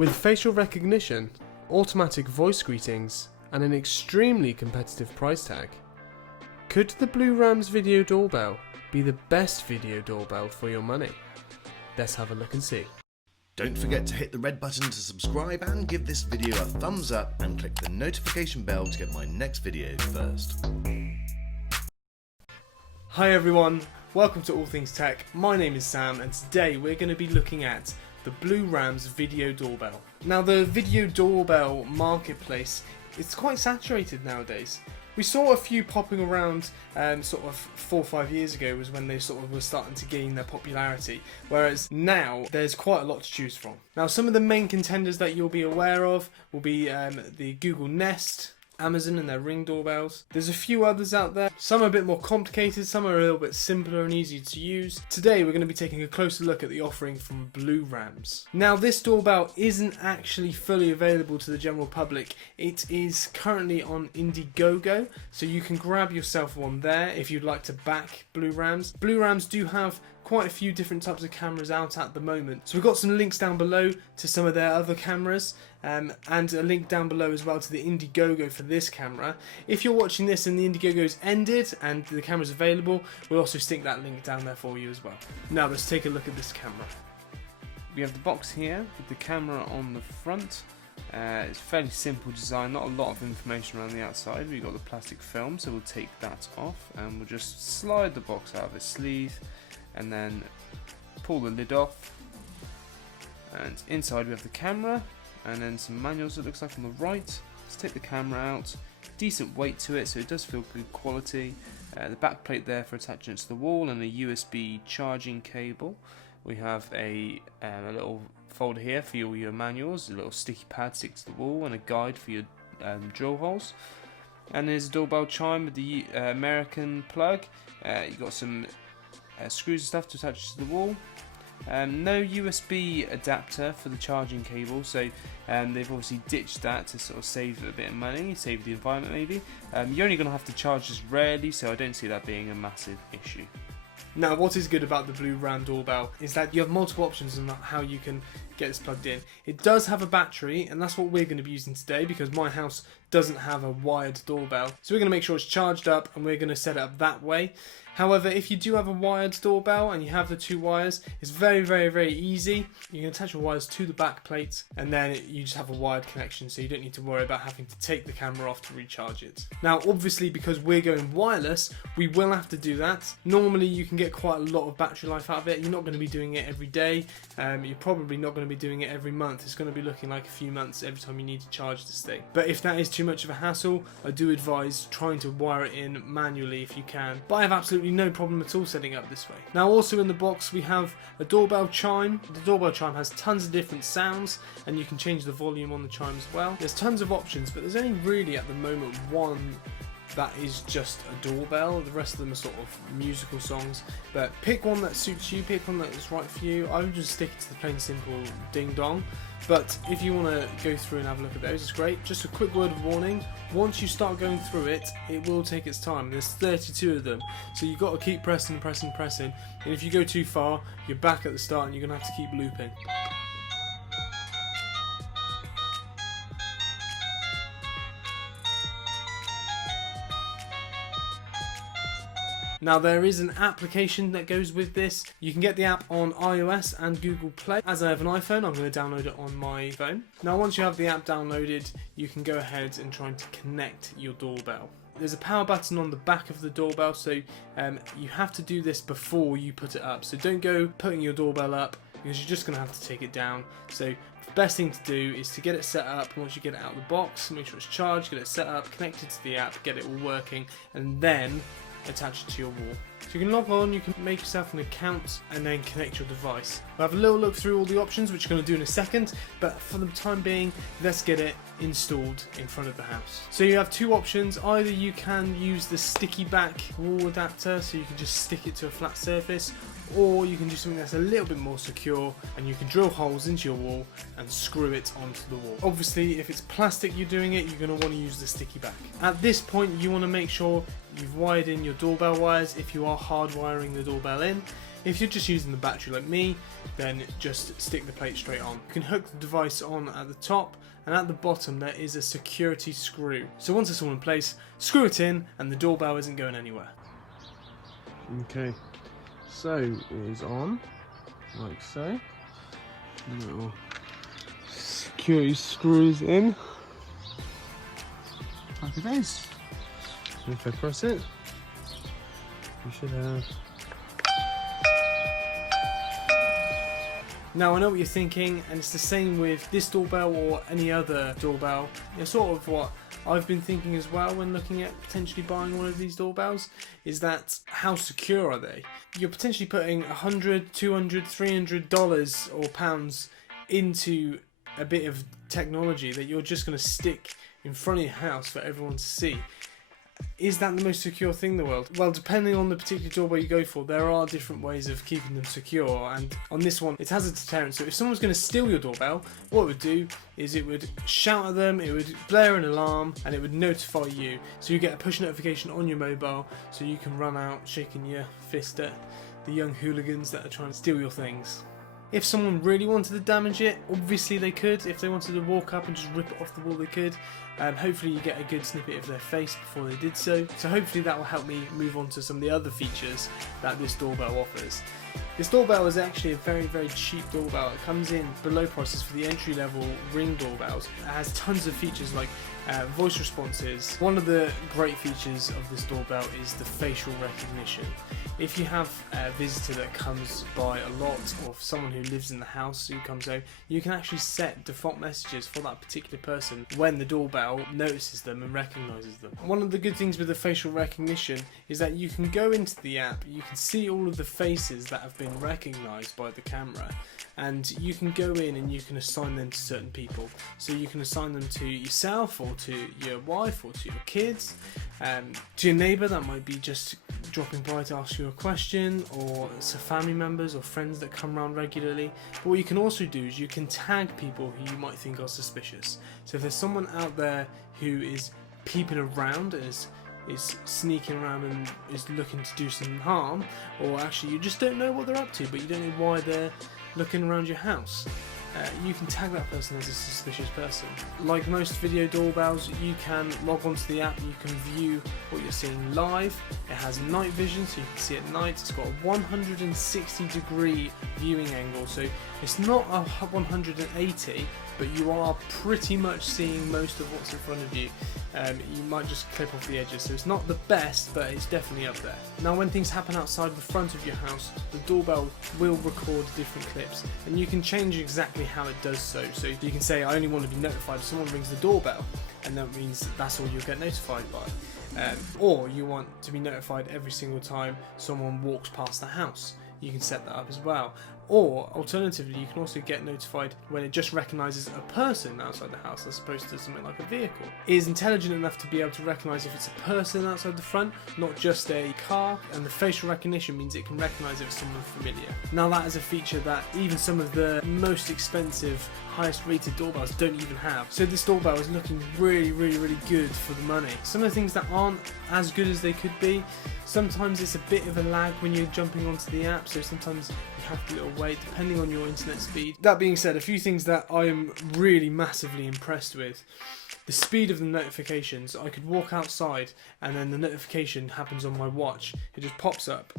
With facial recognition, automatic voice greetings, and an extremely competitive price tag, could the Blurams video doorbell be the best video doorbell for your money? Let's have a look and see. Don't forget to hit the red button to subscribe and give this video a thumbs up and click the notification bell to get my next video first. Hi everyone, welcome to All Things Tech. My name is Sam and today we're going to be looking at the Blurams video doorbell. Now the video doorbell marketplace is quite saturated nowadays. We saw a few popping around sort of 4 or 5 years ago was when they sort of were starting to gain their popularity, whereas now there's quite a lot to choose from. Now some of the main contenders that you'll be aware of will be the Google Nest, Amazon and their Ring doorbells. There's a few others out there. Some are a bit more complicated, some are a little bit simpler and easier to use. Today we're going to be taking a closer look at the offering from Blurams. Now this doorbell isn't actually fully available to the general public. It is currently on Indiegogo, so you can grab yourself one there if you'd like to back Blurams. Blurams do have quite a few different types of cameras out at the moment. So we've got some links down below to some of their other cameras and a link down below as well to the Indiegogo for this camera. If you're watching this and the Indiegogo's ended and the camera's available, we'll also stick that link down there for you as well. Now let's take a look at this camera. We have the box here with the camera on the front. It's a fairly simple design, not a lot of information around the outside. We've got the plastic film, so we'll take that off and we'll just slide the box out of its sleeve and then pull the lid off, and inside we have the camera and then some manuals, it looks like, on the right. Let's take the camera out. Decent weight to it, so it does feel good quality. The back plate there for attaching it to the wall and a USB charging cable. We have a little folder here for all your manuals, a little sticky pad stick to the wall and a guide for your drill holes. And there's a doorbell chime with the American plug. You've got some screws and stuff to attach to the wall. No USB adapter for the charging cable, so they've obviously ditched that to sort of save a bit of money, save the environment maybe. You're only going to have to charge this rarely, so I don't see that being a massive issue. Now what is good about the Blurams doorbell is that you have multiple options on how you can get this plugged in. It does have a battery, and that's what we're going to be using today because my house doesn't have a wired doorbell. So we're going to make sure it's charged up and we're going to set it up that way. However, if you do have a wired doorbell and you have the 2 wires, it's very easy. You can attach your wires to the back plate and then you just have a wired connection, so you don't need to worry about having to take the camera off to recharge it. Now obviously because we're going wireless, we will have to do that. Normally you can get quite a lot of battery life out of it. You're not going to be doing it every day. You're probably not going to be doing it every month. It's going to be looking like a few months every time you need to charge this thing. But if that is too much of a hassle, I do advise trying to wire it in manually if you can. But I have absolutely no problem at all setting up this way. Now also in the box we have a doorbell chime. The doorbell chime has tons of different sounds and you can change the volume on the chime as well. There's tons of options, but there's only really at the moment one that is just a doorbell. The rest of them are sort of musical songs, but pick one that suits you, pick one that is right for you. I would just stick to the plain simple ding dong, but if you want to go through and have a look at those, it's great. Just a quick word of warning, once you start going through it, it will take its time. There's 32 of them, so you've got to keep pressing, and if you go too far, you're back at the start and you're going to have to keep looping. Now there is an application that goes with this. You can get the app on iOS and Google Play. As I have an iPhone, I'm going to download it on my phone. Now once you have the app downloaded, you can go ahead and try to connect your doorbell. There's a power button on the back of the doorbell, so you have to do this before you put it up. So don't go putting your doorbell up because you're just going to have to take it down. So the best thing to do is to get it set up. Once you get it out of the box, make sure it's charged, get it set up, connect it to the app, get it all working, and then attach it to your wall. So you can log on, you can make yourself an account and then connect your device. We'll have a little look through all the options, which we're going to do in a second, but for the time being, let's get it installed in front of the house. So you have 2 options. Either you can use the sticky back wall adapter, so you can just stick it to a flat surface, or you can do something that's a little bit more secure and you can drill holes into your wall and screw it onto the wall. Obviously if it's plastic you're doing it, you're going to want to use the sticky back. At this point you want to make sure you've wired in your doorbell wires if you are hardwiring the doorbell in. If you're just using the battery like me, then just stick the plate straight on. You can hook the device on at the top, and at the bottom there is a security screw. So once it's all in place, screw it in and the doorbell isn't going anywhere. Okay, so it is on, like so. Little security screws in, like it is. And if I press it, you should have. Now I know what you're thinking, and it's the same with this doorbell or any other doorbell. It's sort of what I've been thinking as well when looking at potentially buying one of these doorbells, is that how secure are they? You're potentially putting $100, $200, $300 or pounds into a bit of technology that you're just going to stick in front of your house for everyone to see. Is that the most secure thing in the world? Well, depending on the particular doorbell you go for, there are different ways of keeping them secure, and on this one it has a deterrent. So if someone's going to steal your doorbell, what it would do is it would shout at them, it would blare an alarm, and it would notify you. So you get a push notification on your mobile, so you can run out shaking your fist at the young hooligans that are trying to steal your things. If someone really wanted to damage it, obviously they could. If they wanted to walk up and just rip it off the wall, they could. Hopefully you get a good snippet of their face before they did so. So hopefully that will help me move on to some of the other features that this doorbell offers. This doorbell is actually a very, very cheap doorbell. It comes in below prices for the entry-level Ring doorbells. It has tons of features like voice responses. One of the great features of this doorbell is the facial recognition. If you have a visitor that comes by a lot, or someone who lives in the house who comes home, you can actually set default messages for that particular person when the doorbell notices them and recognises them. One of the good things with the facial recognition is that you can go into the app, you can see all of the faces that have been recognised by the camera, and you can go in and you can assign them to certain people. So you can assign them to yourself, or to your wife, or to your kids, to your neighbour that might be just dropping by to ask you a question, or it's family members or friends that come around regularly. But what you can also do is you can tag people who you might think are suspicious. So if there's someone out there who is peeping around and is sneaking around and is looking to do some harm, or actually you just don't know what they're up to but you don't know why they're looking around your house, you can tag that person as a suspicious person. Like most video doorbells, you can log onto the app, you can view what you're seeing live. It has night vision, so you can see at night. It's got a 160-degree viewing angle, so it's not a 180, but you are pretty much seeing most of what's in front of you. You might just clip off the edges, so it's not the best, but it's definitely up there. Now when things happen outside the front of your house, the doorbell will record different clips, and you can change exactly how it does so. So you can say, I only want to be notified if someone rings the doorbell, and that means that's all you'll get notified by. Or you want to be notified every single time someone walks past the house. You can set that up as well. Or alternatively, you can also get notified when it just recognises a person outside the house as opposed to something like a vehicle. It is intelligent enough to be able to recognise if it's a person outside the front, not just a car, and the facial recognition means it can recognise if it's someone familiar. Now that is a feature that even some of the most expensive, highest rated doorbells don't even have. So this doorbell is looking really, really, really good for the money. Some of the things that aren't as good as they could be, sometimes it's a bit of a lag when you're jumping onto the app, so sometimes you have to little wait depending on your internet speed. That being said, a few things that I am really massively impressed with. The speed of the notifications. I could walk outside and then the notification happens on my watch. It just pops up.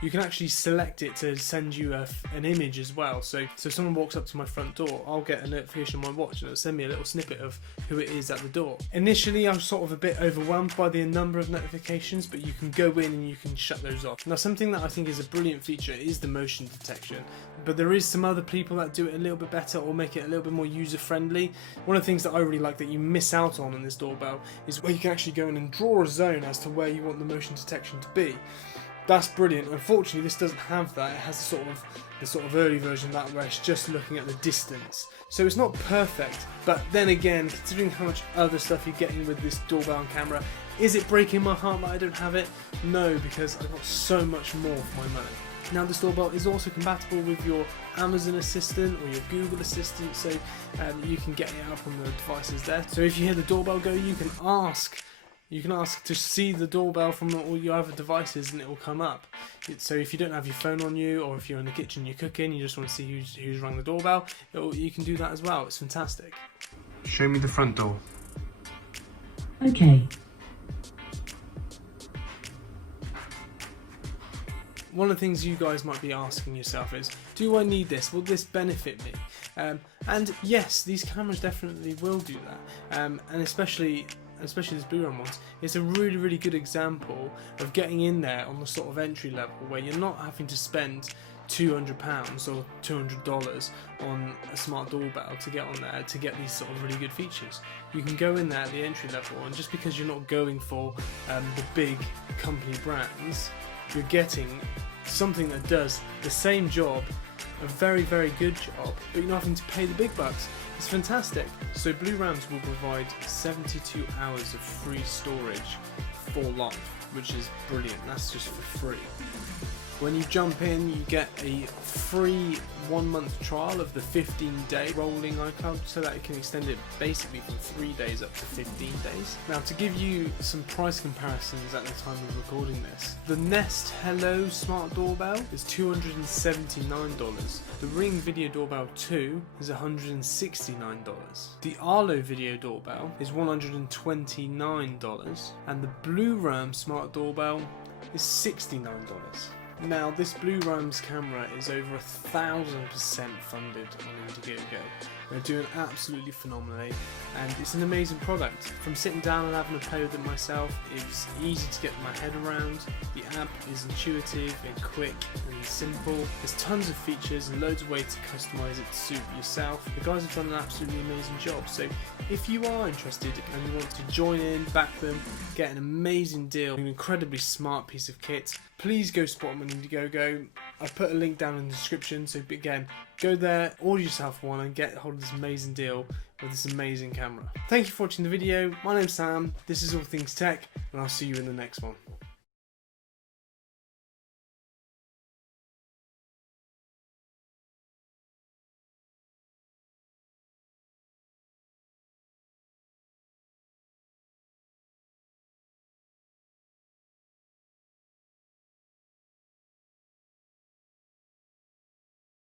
You can actually select it to send you an image as well. So if someone walks up to my front door, I'll get a notification on my watch and it'll send me a little snippet of who it is at the door. Initially, I was sort of a bit overwhelmed by the number of notifications, but you can go in and you can shut those off. Now, something that I think is a brilliant feature is the motion detection, but there is some other people that do it a little bit better or make it a little bit more user-friendly. One of the things that I really like that you miss out on in this doorbell is where you can actually go in and draw a zone as to where you want the motion detection to be. That's brilliant. Unfortunately, this doesn't have that. It has the sort of early version of that where it's just looking at the distance. So it's not perfect, but then again, considering how much other stuff you're getting with this doorbell and camera, is it breaking my heart that I don't have it? No, because I got so much more for my money. Now this doorbell is also compatible with your Amazon Assistant or your Google Assistant, so you can get it up on the devices there. So if you hear the doorbell go, you can ask You can ask to see the doorbell from all your other devices and it will come up. So if you don't have your phone on you, or if you're in the kitchen, you're cooking, you just want to see who's rung the doorbell, you can do that as well. It's fantastic. Show me the front door. Okay. One of the things you guys might be asking yourself is, do I need this? Will this benefit me? And yes, these cameras definitely will do that. And especially these Bluram ones, it's a really good example of getting in there on the sort of entry level where you're not having to spend £200 or $200 on a smart doorbell to get on there to get these sort of really good features. You can go in there at the entry level, and just because you're not going for the big company brands, you're getting something that does the same job, a very good job, but you're not having to pay the big bucks. It's fantastic. So Blurams will provide 72 hours of free storage for life, which is brilliant. That's just for free. When you jump in, you get a free 1 month trial of the 15-day rolling iCloud, so that it can extend it basically from 3 days up to 15 days. Now, to give you some price comparisons at the time of recording this, the Nest Hello Smart Doorbell is $279. The Ring Video Doorbell 2 is $169. The Arlo Video Doorbell is $129, and the Bluram Smart Doorbell is $69. Now, this Blurams camera is over 1,000% funded on Indiegogo. They're doing absolutely phenomenally, and it's an amazing product. From sitting down and having a play with it myself, it's easy to get my head around. The app is intuitive and quick and simple. There's tons of features and loads of ways to customise it to suit yourself. The guys have done an absolutely amazing job, so if you are interested and you want to join in, back them, get an amazing deal, an incredibly smart piece of kit, please go spot them on Indiegogo. I've put a link down in the description, so again, go there, order yourself one and get hold of this amazing deal with this amazing camera. Thank you for watching the video. My name's Sam, this is All Things Tech, and I'll see you in the next one.